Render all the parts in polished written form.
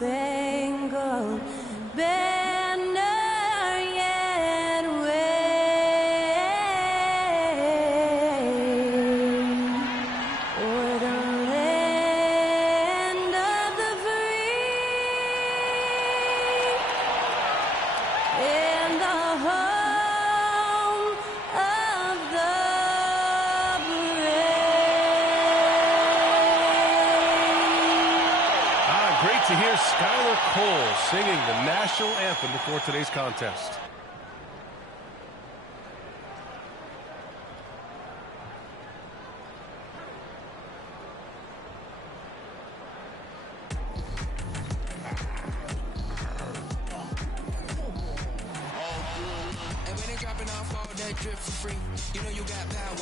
star-spangled banner yet wave o'er the land of the free and the home of the brave. Great to hear Skylar Cole singing the national anthem before today's contest. And when they dropping off all that drip for free, you know you got power.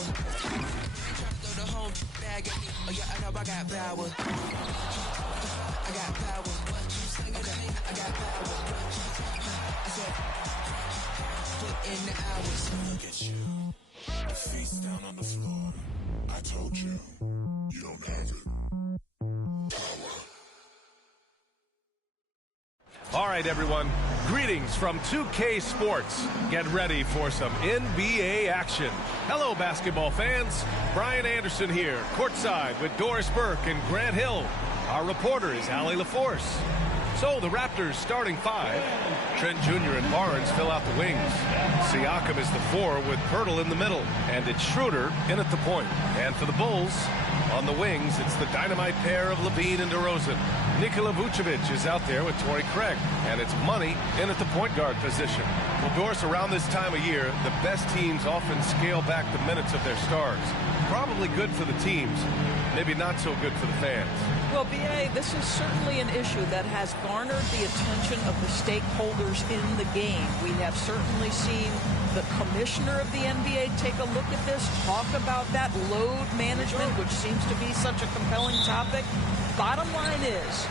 Throw the whole bag at me. Oh yeah, I know I got power. I got power. Okay, I got power. I said, put in the hours. Look at you. Face down on the floor. I told you, you don't have it. All right, everyone. Greetings from 2K Sports. Get ready for some NBA action. Hello, basketball fans. Brian Anderson here, courtside with Doris Burke and Grant Hill. Our reporter is Allie LaForce. So the Raptors starting five. Trent Jr. and Barnes fill out the wings. Siakam is the four with Pirtle in the middle. And it's Schroeder in at the point. And for the Bulls, on the wings, it's the dynamite pair of Levine and DeRozan. Nikola Vucevic is out there with Torrey Craig. And it's Money in at the point guard position. Well, Doris, around this time of year, the best teams often scale back the minutes of their stars. Probably good for the teams, maybe not so good for the fans. Well, B.A., this is certainly an issue that has garnered the attention of the stakeholders in the game. We have certainly seen the commissioner of the NBA take a look at this, talk about that load management, which seems to be such a compelling topic. Bottom line is,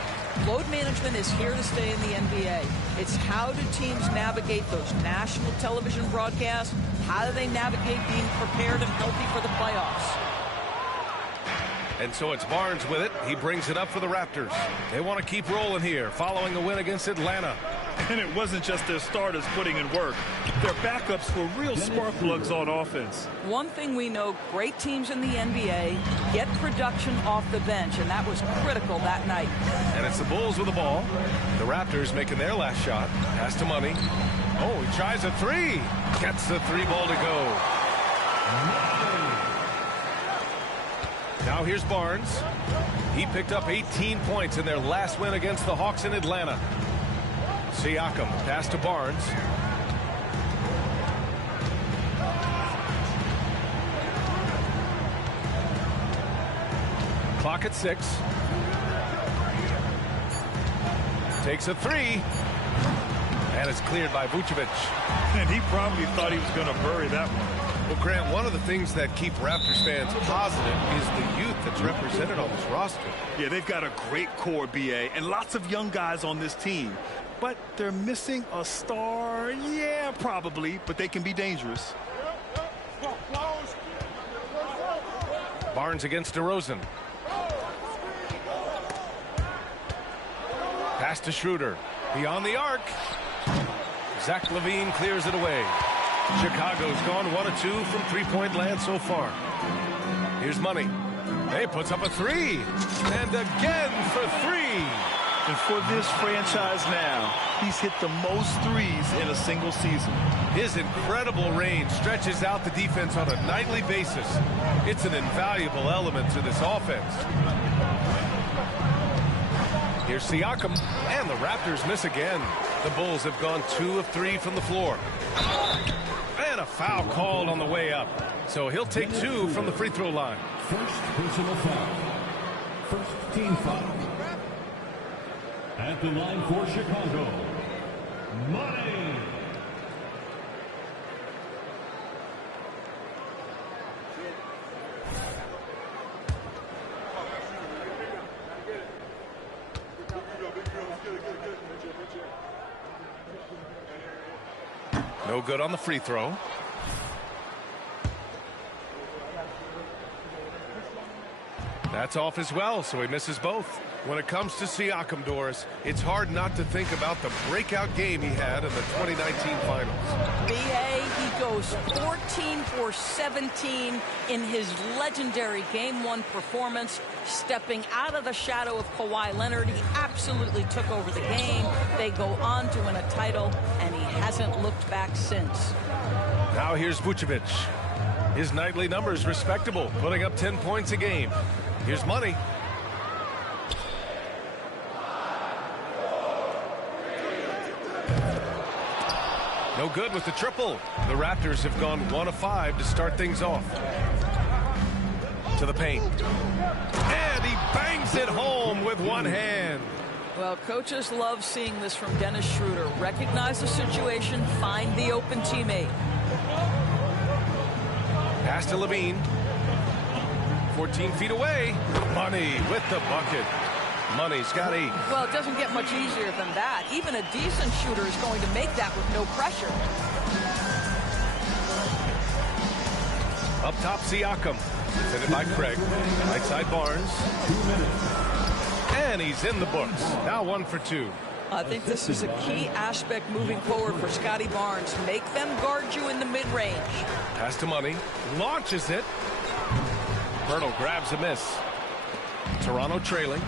load management is here to stay in the NBA. It's how do teams navigate those national television broadcasts? How do they navigate being prepared and healthy for the playoffs? And so it's Barnes with it. He brings it up for the Raptors. They want to keep rolling here, following a win against Atlanta. And it wasn't just their starters putting in work. Their backups were real spark plugs on offense. One thing we know, great teams in the NBA get production off the bench, and that was critical that night. And it's the Bulls with the ball. The Raptors making their last shot. Pass to Money. Oh, he tries a three. Gets the three ball to go. Now here's Barnes. He picked up 18 points in their last win against the Hawks in Atlanta. Siakam, pass to Barnes. Clock at 6. Takes a three. And it's cleared by Vucevic. And he probably thought he was going to bury that one. Well, Grant, one of the things that keep Raptors fans positive is the youth that's represented on this roster. Yeah, they've got a great core, B.A., and lots of young guys on this team. But they're missing a star. Yeah, probably, but they can be dangerous. Barnes against DeRozan. Pass to Schroeder. Beyond the arc. Zach LaVine clears it away. Chicago's gone 1 of 2 from three-point land so far. Here's Money. He puts up a three. And again for three. And for this franchise now, he's hit the most threes in a single season. His incredible range stretches out the defense on a nightly basis. It's an invaluable element to this offense. Here's Siakam, and the Raptors miss again. The Bulls have gone 2 of 3 from the floor. And a foul called on the way up. So he'll take 2 from the free throw line. First personal foul. First team foul. At the line for Chicago, Money. No good on the free throw. That's off as well, so he misses both. When it comes to Siakam, Doris, it's hard not to think about the breakout game he had in the 2019 finals. BA, he goes 14 for 17 in his legendary Game 1 performance, stepping out of the shadow of Kawhi Leonard. He absolutely took over the game. They go on to win a title, and he hasn't looked back since. Now here's Vucevic. His nightly numbers respectable, putting up 10 points a game. Here's money. No good with the triple. The Raptors have gone 1 of 5 to start things off. To the paint. And he bangs it home with one hand. Well, coaches love seeing this from Dennis Schroeder. Recognize the situation, find the open teammate. Pass to Levine. 14 feet away. Money with the bucket. Money's got 8. Well, it doesn't get much easier than that. Even a decent shooter is going to make that with no pressure. Up top, Siakam. Defended by Craig. Right side, Barnes. And he's in the books. Now 1 for 2. I think this is a key aspect moving forward for Scotty Barnes. Make them guard you in the mid-range. Pass to Money. Launches it. Bertle grabs a miss. Toronto trailing.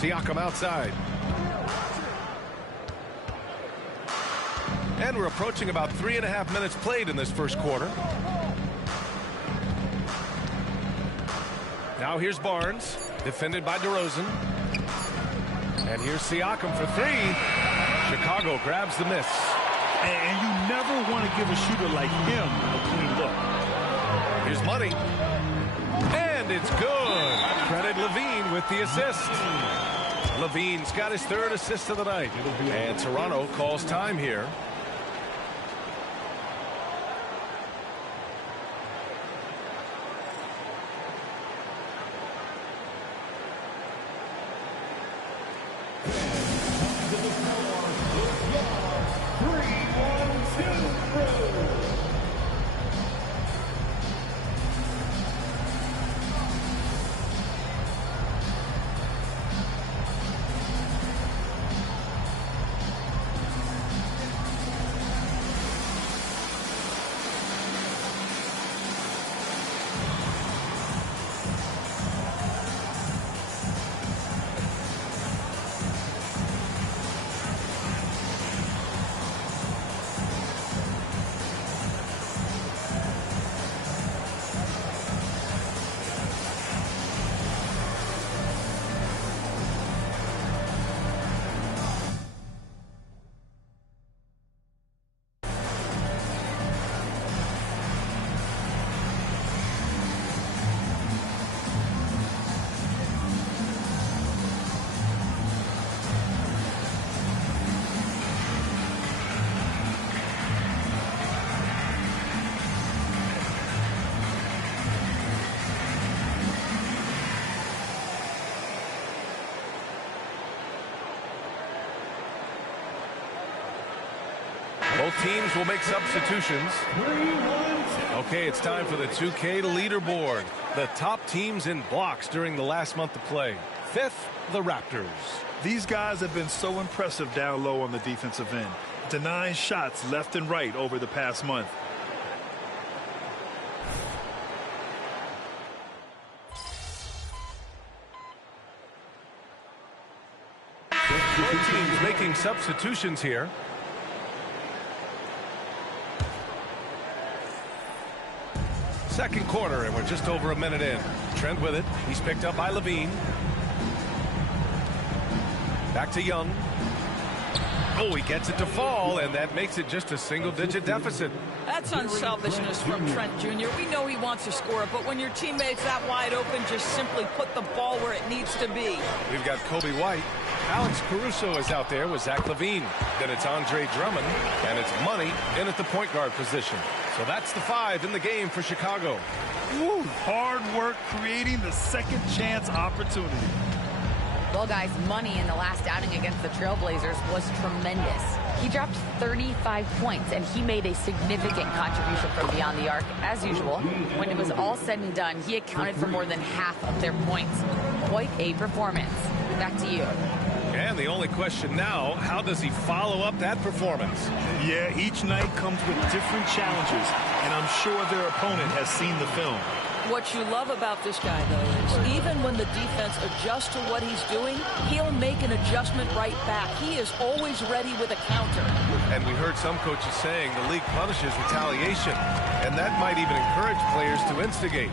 Siakam outside. And we're approaching about 3.5 minutes played in this first quarter. Now here's Barnes, defended by DeRozan. And here's Siakam for three. Chicago grabs the miss. And you never want to give a shooter like him a clean look. Here's Money. And it's good. Credit Levine with the assist. Levine's got his third assist of the night. And Toronto calls time here. Both teams will make substitutions. Okay, it's time for the 2K leaderboard. The top teams in blocks during the last month of play. Fifth, the Raptors. These guys have been so impressive down low on the defensive end, denying shots left and right over the past month. Both teams making substitutions here. Second quarter, and we're just over a minute in. Trent with it. He's picked up by Levine. Back to Young. Oh, he gets it to fall, and that makes it just a single-digit deficit. That's unselfishness from Trent Jr. We know he wants to score, but when your teammate's that wide open, just simply put the ball where it needs to be. We've got Kobe White. Alex Caruso is out there with Zach LaVine. Then it's Andre Drummond, and it's Money in at the point guard position. So that's the 5 in the game for Chicago. Woo, hard work creating the second chance opportunity. Well, guys, Money in the last outing against the Trailblazers was tremendous. He dropped 35 points, and he made a significant contribution from beyond the arc, as usual. When it was all said and done, he accounted for more than half of their points. Quite a performance. Back to you. And the only question now, how does he follow up that performance? Yeah, each night comes with different challenges, and I'm sure their opponent has seen the film. What you love about this guy, though, is even when the defense adjusts to what he's doing, he'll make an adjustment right back. He is always ready with a counter. And we heard some coaches saying the league punishes retaliation, and that might even encourage players to instigate.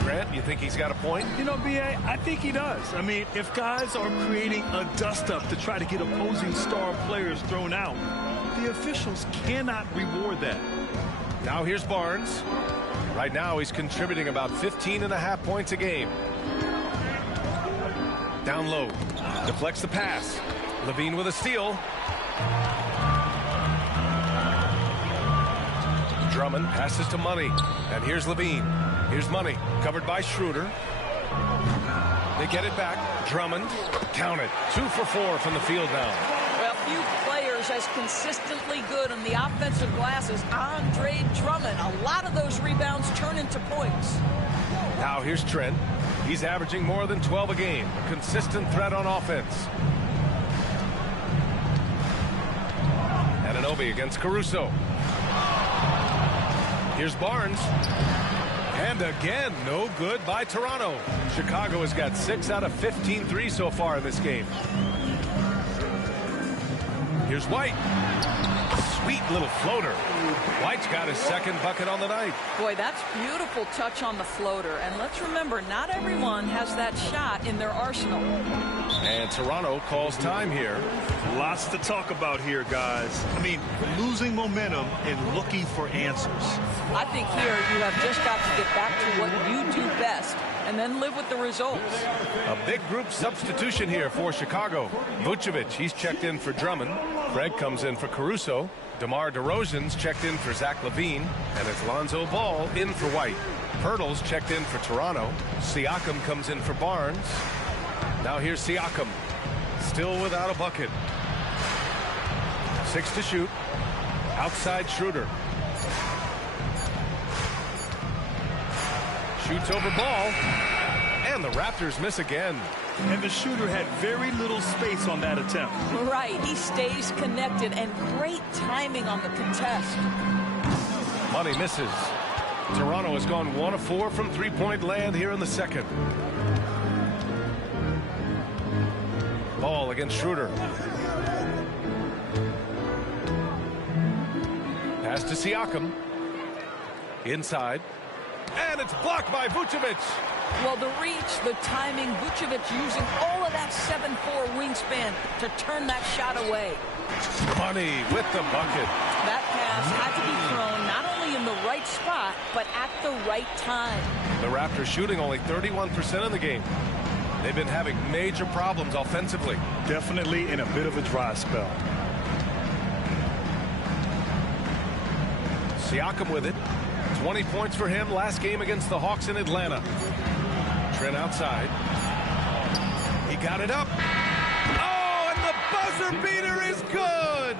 Grant, you think he's got a point? You know, B.A., I think he does. I mean, if guys are creating a dust-up to try to get opposing star players thrown out, the officials cannot reward that. Now here's Barnes. Right now he's contributing about 15.5 points a game. Down low. Deflects the pass. Levine with a steal. Drummond passes to Money. And here's Levine. Here's Money. Covered by Schroeder. They get it back. Drummond. Count it. 2 for 4 from the field now. Well, few players as consistently good on the offensive glass as Andre Drummond. A lot of those rebounds turn into points. Now here's Trent. He's averaging more than 12 a game. A consistent threat on offense. Anunoby against Caruso. Here's Barnes. And again, no good by Toronto. Chicago has got 6 out of 15 threes so far in this game. Here's White. Sweet little floater. White's got his second bucket on the night. Boy, that's beautiful touch on the floater. And let's remember, not everyone has that shot in their arsenal. And Toronto calls time here. Lots to talk about here, guys. I mean, losing momentum and looking for answers. I think here you have just got to get back to what you do best and then live with the results. A big group substitution here for Chicago. Vucevic, he's checked in for Drummond. Craig comes in for Caruso. DeMar DeRozan's checked in for Zach LaVine. And it's Lonzo Ball in for White. Pirtle's checked in for Toronto. Siakam comes in for Barnes. Now here's Siakam. Still without a bucket. 6 to shoot. Outside Schroeder. Shoots over Ball. And the Raptors miss again. And the shooter had very little space on that attempt. Right. He stays connected, and great timing on the contest. Money misses. Toronto has gone 1 of 4 from three-point land here in the second. Ball against Schroeder. Pass to Siakam. Inside. And it's blocked by Vucevic. Well, the reach, the timing, Vucevic using all of that 7'4" wingspan to turn that shot away. Money with the bucket. That pass had to be thrown not only in the right spot, but at the right time. The Raptors shooting only 31% of the game. They've been having major problems offensively. Definitely in a bit of a dry spell. Siakam with it. 20 points for him last game against the Hawks in Atlanta. Trent outside. He got it up. Oh, and the buzzer beater is good.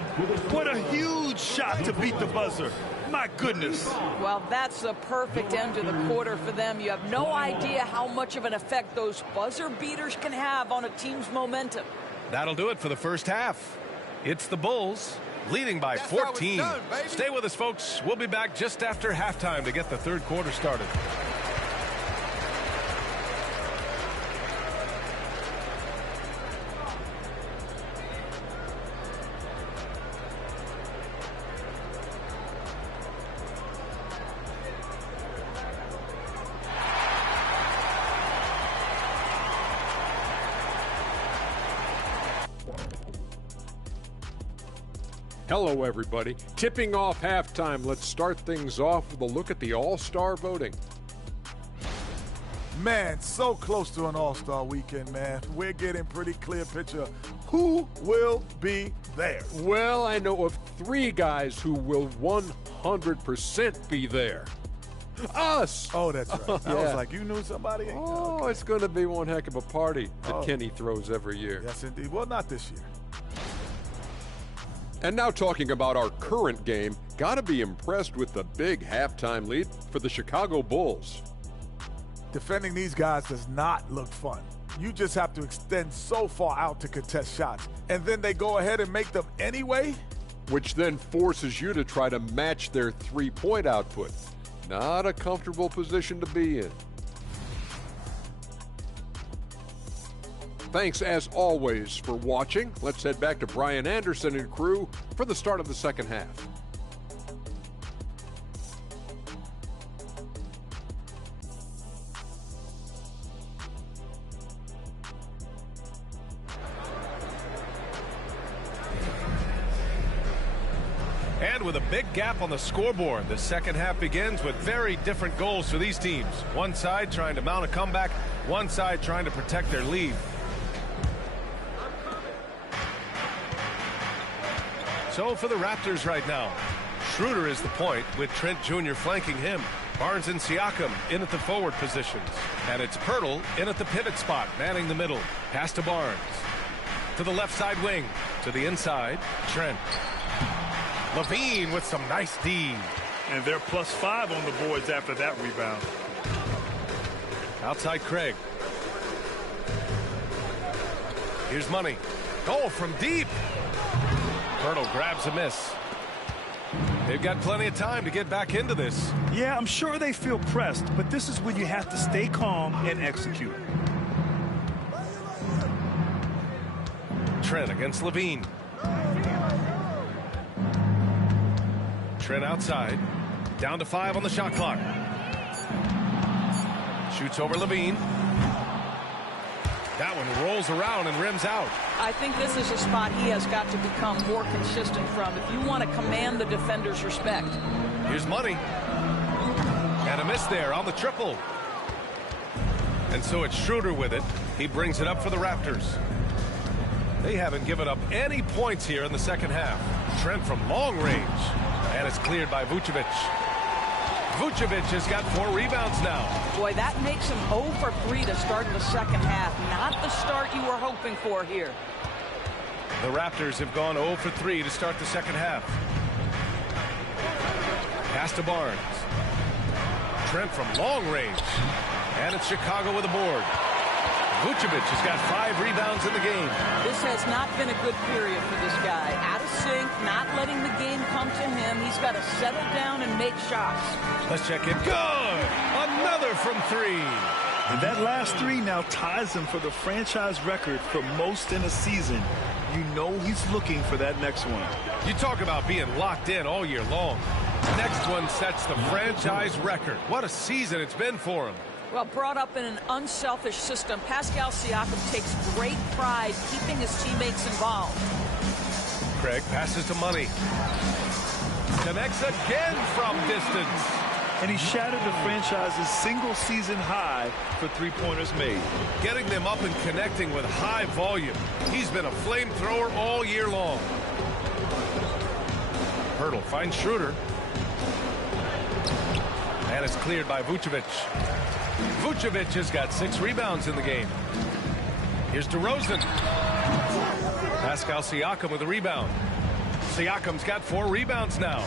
What a huge shot to beat the buzzer. My goodness. Well, that's the perfect end to the quarter for them. You have no idea how much of an effect those buzzer beaters can have on a team's momentum. That'll do it for the first half. It's the Bulls leading by 14. Stay with us, folks. We'll be back just after halftime to get the third quarter started. Hello, everybody. Tipping off halftime. Let's start things off with a look at the All-Star voting. Man, so close to an All-Star weekend, man. We're getting pretty clear picture who will be there. Well, I know of 3 guys who will 100% be there. Us! Oh, that's right. I was like, you knew somebody? Oh, Okay. it's going to be one heck of a party that Kenny throws every year. Yes, indeed. Well, not this year. And now talking about our current game, gotta be impressed with the big halftime lead for the Chicago Bulls. Defending these guys does not look fun. You just have to extend so far out to contest shots, and then they go ahead and make them anyway? Which then forces you to try to match their three-point output. Not a comfortable position to be in. Thanks, as always, for watching. Let's head back to Brian Anderson and crew for the start of the second half. And with a big gap on the scoreboard, the second half begins with very different goals for these teams. One side trying to mount a comeback, one side trying to protect their lead. So for the Raptors right now, Schroeder is the point with Trent Jr. flanking him. Barnes and Siakam in at the forward positions. And it's Pirtle in at the pivot spot, manning the middle. Pass to Barnes. To the left side wing. To the inside, Trent. LaVine with some nice D. And they're +5 on the boards after that rebound. Outside Craig. Here's Money. Goal from deep. Pirtle grabs a miss. They've got plenty of time to get back into this. Yeah, I'm sure they feel pressed, but this is when you have to stay calm and execute. Trent against Levine. Trent outside. Down to 5 on the shot clock. Shoots over Levine. That one rolls around and rims out. I think this is a spot he has got to become more consistent from if you want to command the defender's respect. Here's Money. And a miss there on the triple. And so it's Schroeder with it. He brings it up for the Raptors. They haven't given up any points here in the second half. Trent from long range. And it's cleared by Vucevic. Vucevic has got 4 rebounds now. Boy, that makes him 0 for 3 to start the second half. Not the start you were hoping for here. The Raptors have gone 0 for 3 to start the second half. Pass to Barnes. Trent from long range. And it's Chicago with a board. Vucevic has got 5 rebounds in the game. This has not been a good period for this guy. Out of sync, not letting the game come to him. He's got to settle down and make shots. Let's check it. Good! Another from 3. And that last 3 now ties him for the franchise record for most in a season. You know he's looking for that next one. You talk about being locked in all year long. Next one sets the franchise record. What a season it's been for him. Well, brought up in an unselfish system, Pascal Siakam takes great pride keeping his teammates involved. Craig passes to Money. Connects again from distance. And he shattered the franchise's single-season high for three-pointers made. Getting them up and connecting with high volume. He's been a flamethrower all year long. Hurdle finds Schroeder. And it's cleared by Vucevic. Vucevic has got 6 rebounds in the game. Here's DeRozan. Pascal Siakam with a rebound. Siakam's got 4 rebounds now.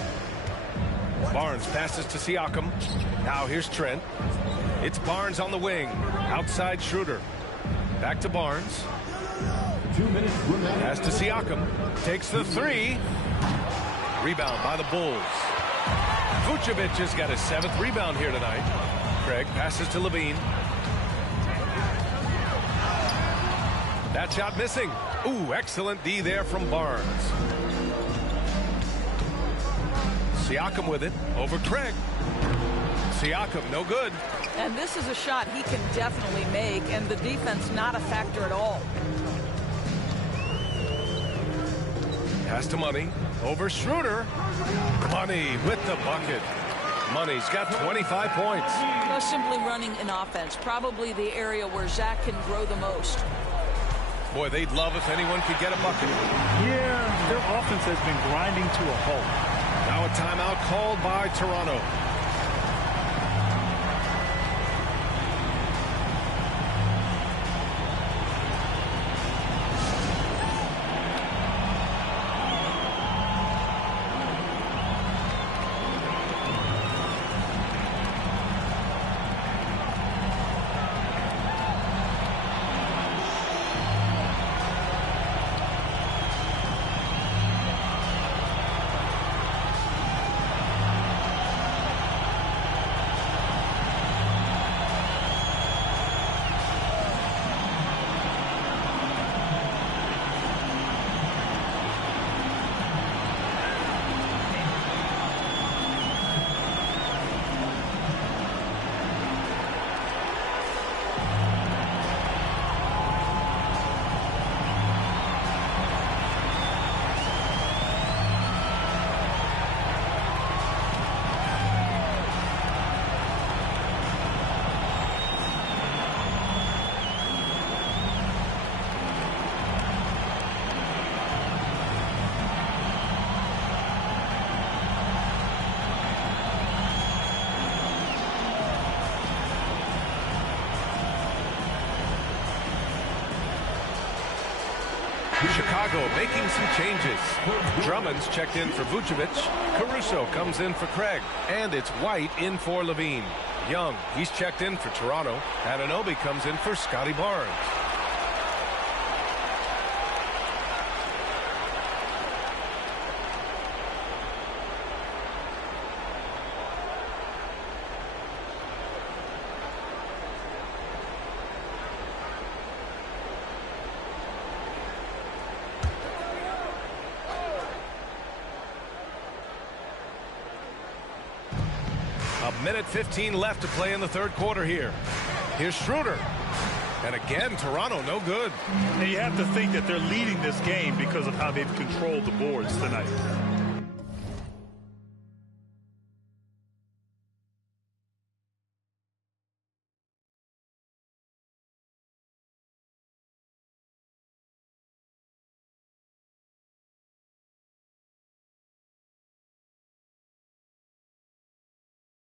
Barnes passes to Siakam. Now here's Trent. It's Barnes on the wing. Outside Schroeder. Back to Barnes. 2 minutes remaining. Pass to Siakam. Takes the 3. Rebound by the Bulls. Vucevic has got his 7th rebound here tonight. Craig passes to Levine. That shot missing. Ooh, excellent D there from Barnes. Siakam with it over Craig. Siakam, no good. And this is a shot he can definitely make, and the defense not a factor at all. Pass to Money over Schroeder. Money with the bucket. Money's got 25 points. Just simply running an offense, probably the area where Zach can grow the most. Boy, they'd love if anyone could get a bucket. Yeah, their offense has been grinding to a halt. Now a timeout called by Toronto. Chicago making some changes. Drummond's checked in for Vucevic. Caruso comes in for Craig. And it's White in for Levine. Young, he's checked in for Toronto. Anunoby comes in for Scotty Barnes. Minute 15 left to play in the third quarter here. Here's Schroeder. And again, Toronto no good. And you have to think that they're leading this game because of how they've controlled the boards tonight.